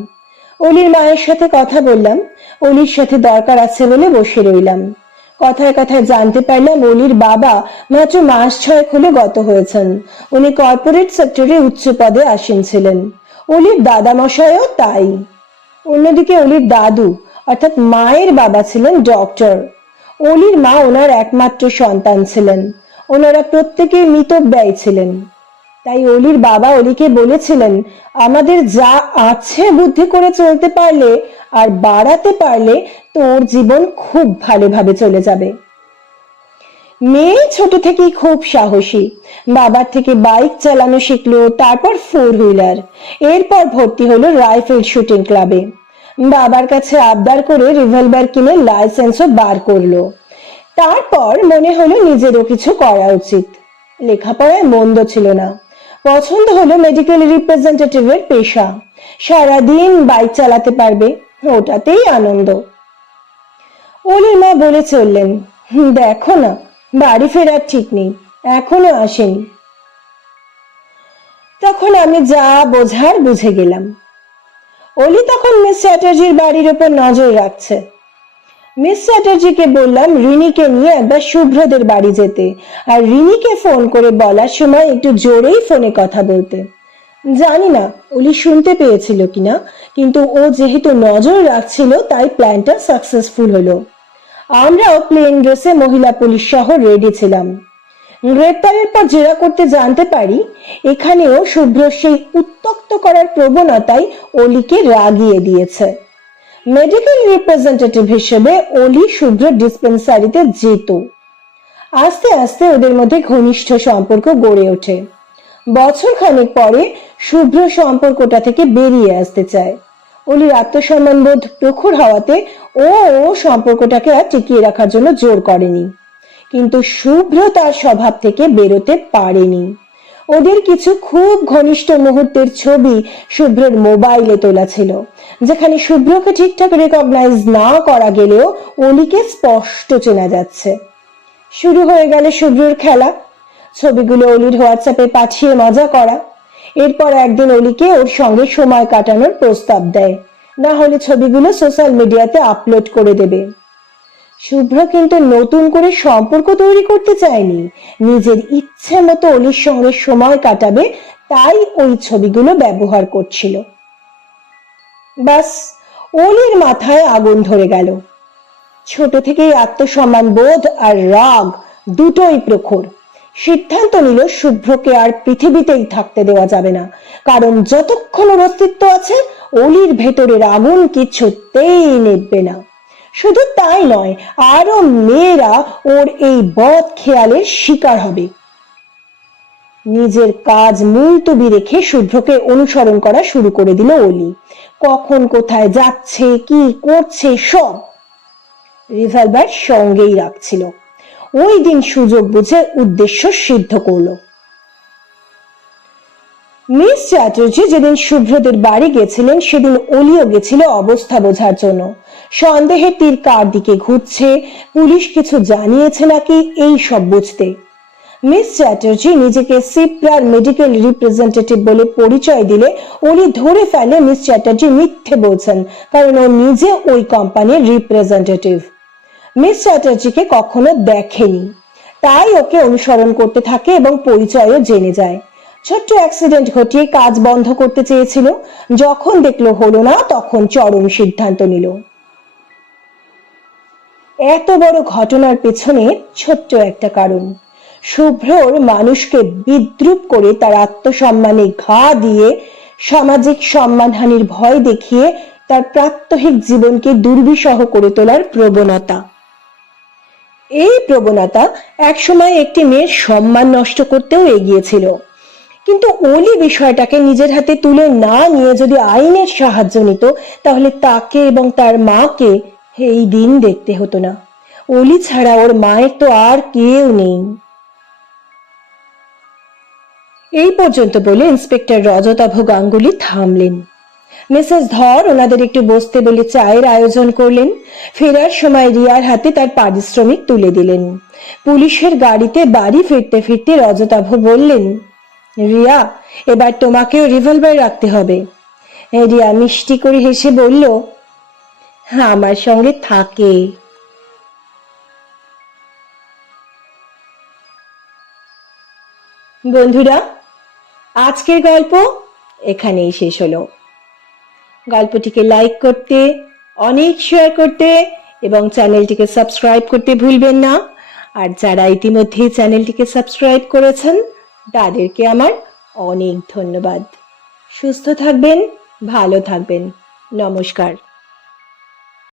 অলির মায়ের সাথে কথা বললাম, অলির সাথে দরকার আছে বলে বসে রইলাম। কথায় কথায় জানতে পারলাম অলির বাবা মাত্র মাস 6 হলো গত হয়েছেন। উনি কর্পোরেট সেক্টরে উচ্চ পদে আসীন ছিলেন। অলির দাদা মশাইও তাই। অন্যদিকে অলির দাদু অর্থাৎ মায়ের বাবা ছিলেন ডক্টর। অলির মা ওনার একমাত্র সন্তান ছিলেন, ওনারা প্রত্যেকেই মিতব্যয়ী ছিলেন। তাই অলির বাবা অলিকে বলেছিলেন, আমাদের যা আছে বুদ্ধি করে চলতে পারলে আর বাড়াতে পারলে তোর জীবন খুব ভালোভাবে চলে যাবে। মেয়ে ছোট থেকেই খুব সাহসী, বাবার থেকে বাইক চালানো শিখলো, তারপর 4 হুইলার, এরপর ভর্তি হলো রাইফেল শুটিং ক্লাবে। বাবার কাছে আবদার করে রিভলভার কিনে লাইসেন্সও বার করলো। তারপর মনে হলো নিজেরও কিছু করা উচিত। লেখাপড়ায় মন্দ ছিল না, পছন্দ হলো মেডিকেল রিপ্রেজেন্টেটিভের পেশা। সারাদিন বাইক চালাতে পারবে, ওটাতেই আনন্দ। অলির মা বলে চললেন, দেখো না বাড়ি ফেরার ঠিক নেই, এখনো আসেনি। তখন আমি যা বোঝার বুঝে গেলাম। অলি তখন মিস চ্যাটার্জির বাড়ির উপর নজর রাখছে। মিস চ্যাটার্জিকে বললাম রিনিকে নিয়ে একবার শুভ্রদের বাড়ি যেতে, আর রিনিকে ফোন করে বলার সময় একটু জোরেই ফোনে কথা বলতে। জানি না অলি শুনতে পেয়েছিল কিনা, কিন্তু ও যেহেতু নজর রাখছিল তাই প্ল্যানটা সাকসেসফুল হলো। আমরাও প্লেন ড্রেসে মহিলা পুলিশ সহ রেডি ছিলাম। গ্রেপ্তারের পর জেরা করতে জানতে পারি এখানেও শুভ্র সেই উত্তক্ত করার প্রবণতাই অলিকে রাগিয়ে দিয়েছে। মেডিকেল রিপ্রেজেন্টেটিভ হিসেবে অলি শুভ্র ডিসপেন্সারিতে যেত। আস্তে আস্তে ওদের মধ্যে ঘনিষ্ঠ সম্পর্ক গড়ে ওঠে। বছর খানেক পরে শুভ্র সম্পর্কটা থেকে বেরিয়ে আসতে চায়। অলির আত্মসম্মান বোধ প্রখর হওয়াতে ও সম্পর্কটাকে আর টিকিয়ে রাখার জন্য জোর করেনি, কিন্তু শুভ্র তার স্বভাব থেকে বেরোতে পারেনি। ওদের কিছু খুব ঘনিষ্ঠ মুহূর্তের ছবি শুভ্রের মোবাইলে তোলা ছিল, যেখানে শুভ্রকে ঠিকঠাক রেকগনাইজ না করা গেলেও অলিকে স্পষ্ট চেনা যাচ্ছে। শুরু হয়ে গেল শুভ্রর খেলা, ছবিগুলো অলির হোয়াটসঅ্যাপে পাঠিয়ে মজা করা। এরপর একদিন অলিকে ওর সঙ্গে সময় কাটানোর প্রস্তাব দেয়, না হলে ছবিগুলো সোশ্যাল মিডিয়াতে আপলোড করে দেবে। শুভ্র কিন্তু নতুন করে সম্পর্ক তৈরি করতে চায়নি, নিজের ইচ্ছে মতো অলির সঙ্গে সময় কাটাবে, তাই ওই ছবিগুলো ব্যবহার করছিল। বাস, অলির মাথায় আগুন ধরে গেল। ছোট থেকেই আত্মসম্মান বোধ আর রাগ দুটোই প্রখর। সিদ্ধান্ত নিল শুভ্রকে আর পৃথিবীতেই থাকতে দেওয়া যাবে না, কারণ যতক্ষণ ওর অস্তিত্ব আছে অলির ভেতরের আগুন কিছুতেই নিভবে না। শুধু তাই নয়, আরো মেয়েরা ওর এই বদ খেয়ালের শিকার হবে। নিজের কাজ মুলতবি রেখে শুভ্রকে অনুসরণ করা শুরু করে দিল অলি। কখন কোথায় যাচ্ছে, কি করছে সব রিভলভার সঙ্গেই রাখছিল। ওই দিন সুযোগ বুঝে উদ্দেশ্য সিদ্ধ করলো। মিস চ্যাটার্জি যেদিন শুভ্রদের বাড়ি গেছিলেন সেদিন অলিও গেছিল অবস্থা বোঝার জন্য। সন্দেহের তীর কার দিকে ঘুরছে, পুলিশ কিছু জানিয়েছে নাকি, এই সব বুঝতে। মিস চ্যাটার্জি নিজেকে সিপ্রার মেডিকেল রিপ্রেজেন্টেটিভ বলে পরিচয় দিলে অলি ধরে ফেলে মিস চ্যাটার্জি মিথ্যে বলছেন, কারণ ও নিজে ওই কোম্পানির রিপ্রেজেন্টেটিভ। মিস চ্যাটার্জিকে কখনো দেখেনি, তাই ওকে অনুসরণ করতে থাকে এবং পরিচয়ও জেনে যায়। ছোট্ট অ্যাক্সিডেন্ট ঘটিয়ে কাজ বন্ধ করতে চেয়েছিল, যখন দেখলো হলো না তখন চরম সিদ্ধান্ত নিল। এত বড় ঘটনার পেছনে ছোট্ট একটা কারণ, শুভ্রর মানুষকে বিদ্রুপ করে তার আত্মসম্মানে ঘা দিয়ে সামাজিক সম্মানহানির ভয় দেখিয়ে তার প্রাত্যহিক জীবনকে দুর্বিষহ করে তোলার প্রবণতা। এই প্রবণতা একসময় একটি মেয়ের সম্মান নষ্ট করতেও এগিয়েছিল, কিন্তু অলি বিষয়টাকে নিজের হাতে তুলে না নিয়ে যদি আইনের সাহায্য নিত তাহলে তাকে এবং তার মাকে এই দিন দেখতে হতো না। অলি ছাড়া ওর মায়ের তো আর কেউ নেই। এই পর্যন্ত বলে ইন্সপেক্টর রজতাভ গাঙ্গুলি থামলেন। মিসেস ধর ওনাদের একটু বসতে বলে চায়ের আয়োজন করলেন। ফেরার সময় রিয়ার হাতে তার পারিশ্রমিক তুলে দিলেন। পুলিশের গাড়িতে বাড়ি ফিরতে ফিরতে রজতাভ বললেন, রিয়া, এবার তোমাকেও রিভলভার রাখতে হবে। রিয়া মিষ্টি করে হেসে বলল, আমার সঙ্গে থাকে। বন্ধুরা, আজকের গল্প এখানেই শেষ হলো। গল্পটিকে লাইক করতে, অনেক শেয়ার করতে এবং চ্যানেলটিকে সাবস্ক্রাইব করতে ভুলবেন না। আর যারা ইতিমধ্যেই চ্যানেলটিকে সাবস্ক্রাইব করেছেন তাদেরকে আমার অনেক ধন্যবাদ। সুস্থ থাকবেন, ভালো থাকবেন। নমস্কার।